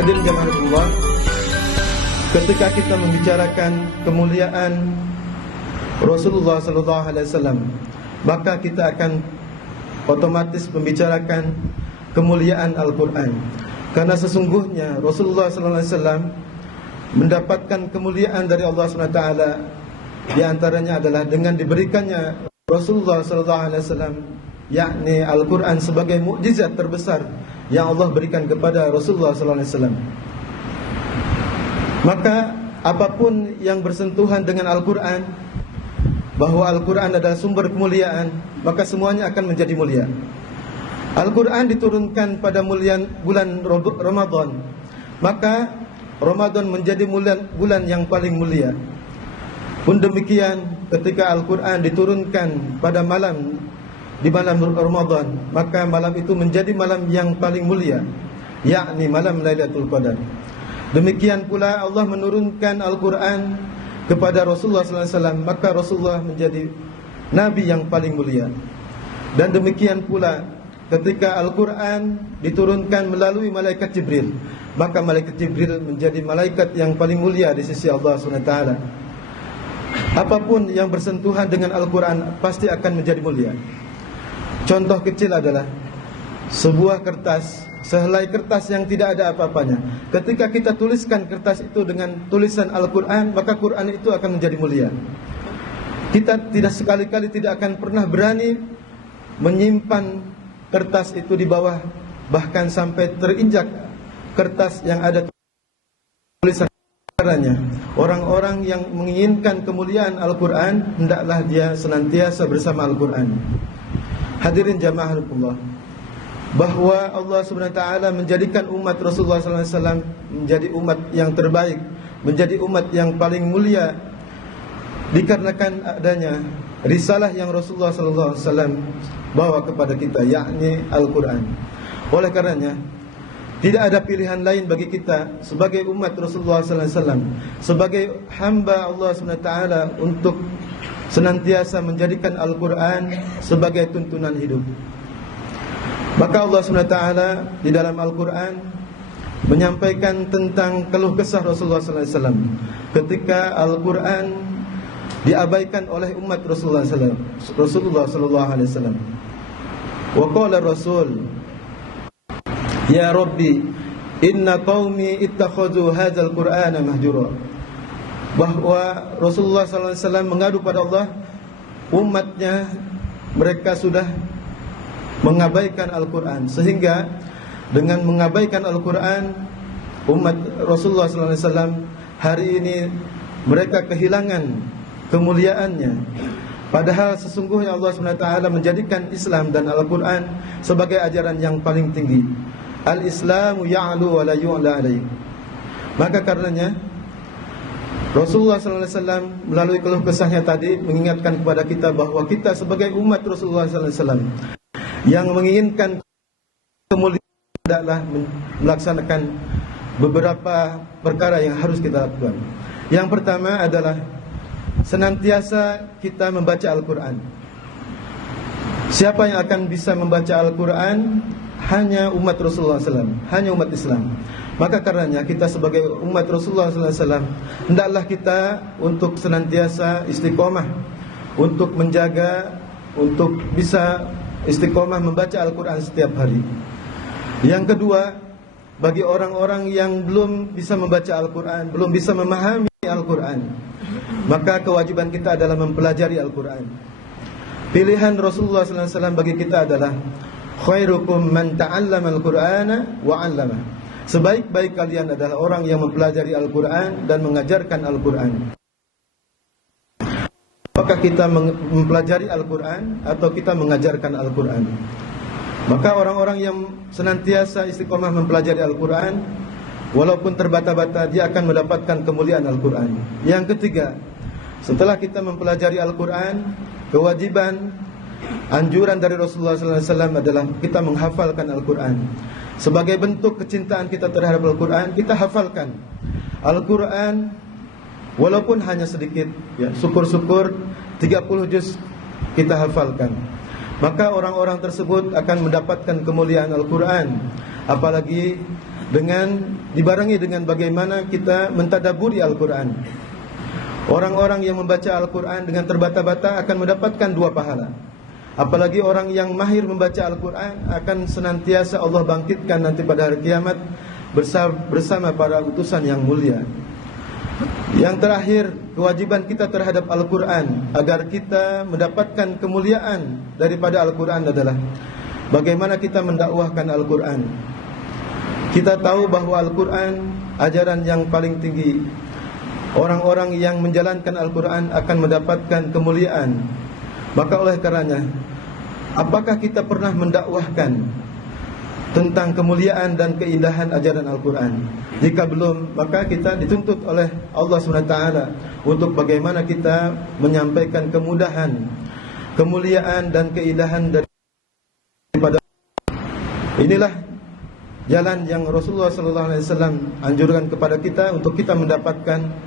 Hadirin jamaah, ketika kita membicarakan kemuliaan Rasulullah SAW, maka kita akan otomatis membicarakan kemuliaan Al-Quran. Karena sesungguhnya Rasulullah SAW mendapatkan kemuliaan dari Allah SWT. Di antaranya adalah dengan diberikannya Rasulullah SAW, yakni Al-Quran, sebagai mukjizat terbesar yang Allah berikan kepada Rasulullah SAW. Maka apapun yang bersentuhan dengan Al-Quran, bahwa Al-Quran adalah sumber kemuliaan, maka semuanya akan menjadi mulia. Al-Quran diturunkan pada bulan Ramadan, maka Ramadan menjadi bulan yang paling mulia. Pun demikian, ketika Al-Quran diturunkan pada di malam Ramadan, maka malam itu menjadi malam yang paling mulia, yakni malam Lailatul Qadar. Demikian pula Allah menurunkan Al-Quran kepada Rasulullah SAW, maka Rasulullah menjadi Nabi yang paling mulia. Dan demikian pula ketika Al-Quran diturunkan melalui malaikat Jibril, maka malaikat Jibril menjadi malaikat yang paling mulia di sisi Allah SWT. Apapun yang bersentuhan dengan Al-Quran pasti akan menjadi mulia. Contoh kecil adalah sebuah kertas, sehelai kertas yang tidak ada apa-apanya. Ketika kita tuliskan kertas itu dengan tulisan Al-Quran, maka Quran itu akan menjadi mulia. Kita tidak sekali-kali tidak akan pernah berani menyimpan kertas itu di bawah, bahkan sampai terinjak kertas yang ada tulisan. Orang-orang yang menginginkan kemuliaan Al-Quran, hendaklah dia senantiasa bersama Al-Quran. Hadirin jamaah Allah, bahwa Allah SWT menjadikan umat Rasulullah SAW menjadi umat yang terbaik, menjadi umat yang paling mulia, dikarenakan adanya risalah yang Rasulullah SAW bawa kepada kita, yakni Al-Quran. Oleh karenanya, tidak ada pilihan lain bagi kita sebagai umat Rasulullah SAW, sebagai hamba Allah SWT, untuk senantiasa menjadikan Al-Quran sebagai tuntunan hidup. Maka Allah SWT di dalam Al-Quran menyampaikan tentang keluh kesah Rasulullah SAW ketika Al-Quran diabaikan oleh umat Rasulullah SAW. Wa qala Rasul, ya Rabbi, inna qaumi ittakhadhu hadzal Qur'ana mahjura. Bahwa Rasulullah SAW mengadu pada Allah, umatnya mereka sudah mengabaikan Al-Quran, sehingga dengan mengabaikan Al-Quran, umat Rasulullah SAW hari ini mereka kehilangan kemuliaannya. Padahal sesungguhnya Allah SWT menjadikan Islam dan Al-Quran sebagai ajaran yang paling tinggi. Al-Islamu ya'lu wa la yu'la alaih. Maka karenanya Rasulullah SAW melalui keluh kesahnya tadi mengingatkan kepada kita bahwa kita sebagai umat Rasulullah SAW yang menginginkan kemuliaan adalah melaksanakan beberapa perkara yang harus kita lakukan. Yang pertama adalah senantiasa kita membaca Al-Quran. Siapa yang akan bisa membaca Al-Quran? Hanya umat Rasulullah SAW, hanya umat Islam. Maka karenanya kita sebagai umat Rasulullah SAW hendaklah kita untuk senantiasa istiqomah, untuk menjaga, untuk bisa istiqomah membaca Al-Quran setiap hari. Yang kedua, bagi orang-orang yang belum bisa membaca Al-Quran, belum bisa memahami Al-Quran, maka kewajiban kita adalah mempelajari Al-Quran. Pilihan Rasulullah SAW bagi kita adalah khairukum man ta'allama al-Qur'ana wa 'allama. Sebaik-baik kalian adalah orang yang mempelajari Al-Quran dan mengajarkan Al-Quran. Apakah kita mempelajari Al-Quran atau kita mengajarkan Al-Quran? Maka orang-orang yang senantiasa istiqomah mempelajari Al-Quran, walaupun terbata-bata, dia akan mendapatkan kemuliaan Al-Quran. Yang ketiga, setelah kita mempelajari Al-Quran, kewajiban, anjuran dari Rasulullah SAW adalah kita menghafalkan Al-Quran. Sebagai bentuk kecintaan kita terhadap Al-Quran, kita hafalkan Al-Quran, walaupun hanya sedikit, ya, syukur-syukur 30 juz kita hafalkan. Maka orang-orang tersebut akan mendapatkan kemuliaan Al-Quran. Apalagi dibarengi dengan bagaimana kita mentadaburi Al-Quran. Orang-orang yang membaca Al-Quran dengan terbata-bata akan mendapatkan 2 pahala. Apalagi orang yang mahir membaca Al-Quran akan senantiasa Allah bangkitkan nanti pada hari kiamat bersama para utusan yang mulia. Yang terakhir, kewajiban kita terhadap Al-Quran agar kita mendapatkan kemuliaan daripada Al-Quran adalah bagaimana kita mendakwahkan Al-Quran. Kita tahu bahwa Al-Quran ajaran yang paling tinggi. Orang-orang yang menjalankan Al-Quran akan mendapatkan kemuliaan. Maka oleh karenanya, apakah kita pernah mendakwahkan tentang kemuliaan dan keindahan ajaran Al-Quran? Jika belum, maka kita dituntut oleh Allah SWT untuk bagaimana kita menyampaikan kemudahan, kemuliaan dan keindahan daripada. Inilah jalan yang Rasulullah SAW anjurkan kepada kita untuk kita mendapatkan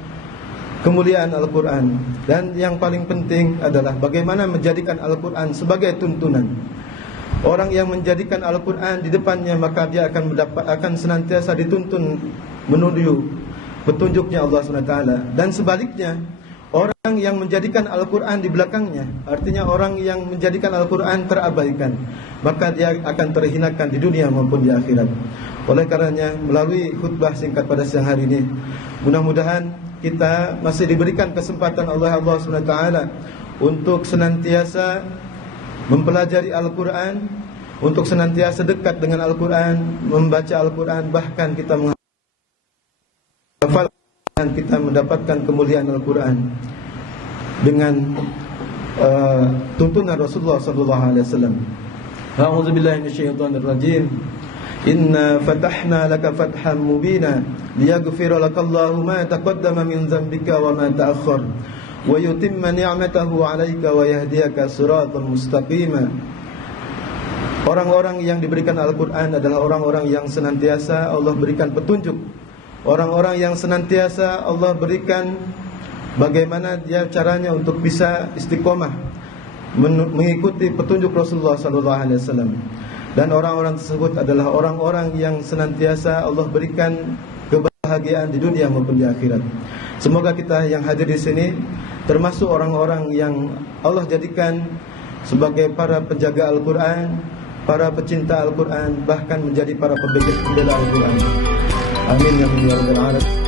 kemuliaan Al-Quran. Dan yang paling penting adalah bagaimana menjadikan Al-Quran sebagai tuntunan. Orang yang menjadikan Al-Quran di depannya, maka dia akan senantiasa dituntun menuju petunjuknya Allah SWT. Dan sebaliknya, orang yang menjadikan Al-Quran di belakangnya, artinya orang yang menjadikan Al-Quran terabaikan, maka dia akan terhinakan di dunia maupun di akhirat. Oleh karenanya, melalui khutbah singkat pada siang hari ini, mudah-mudahan kita masih diberikan kesempatan oleh Allah SWT untuk senantiasa mempelajari Al-Quran, untuk senantiasa dekat dengan Al-Quran, membaca Al-Quran, bahkan kita menghafal dan kita mendapatkan kemuliaan Al-Quran dengan tuntunan Rasulullah SAW. A'udzubillahi minasyaitonirrajim. Inna fatahna laka fathan mubina liyaghfira lakallahu ma taqaddama min dhanbika wa ma ta'akhkhar wa yutimma ni'matahu 'alaika wa yahdiyaka siratan mustaqima. Orang-orang yang diberikan Al-Quran adalah orang-orang yang senantiasa Allah berikan petunjuk. Orang-orang yang senantiasa Allah berikan bagaimana dia caranya untuk bisa istiqomah mengikuti petunjuk Rasulullah SAW. Dan orang-orang tersebut adalah orang-orang yang senantiasa Allah berikan kebahagiaan di dunia maupun di akhirat. Semoga kita yang hadir di sini termasuk orang-orang yang Allah jadikan sebagai para penjaga Al-Quran, para pecinta Al-Quran, bahkan menjadi para pembela Al-Quran. Amin ya rabbal alamin.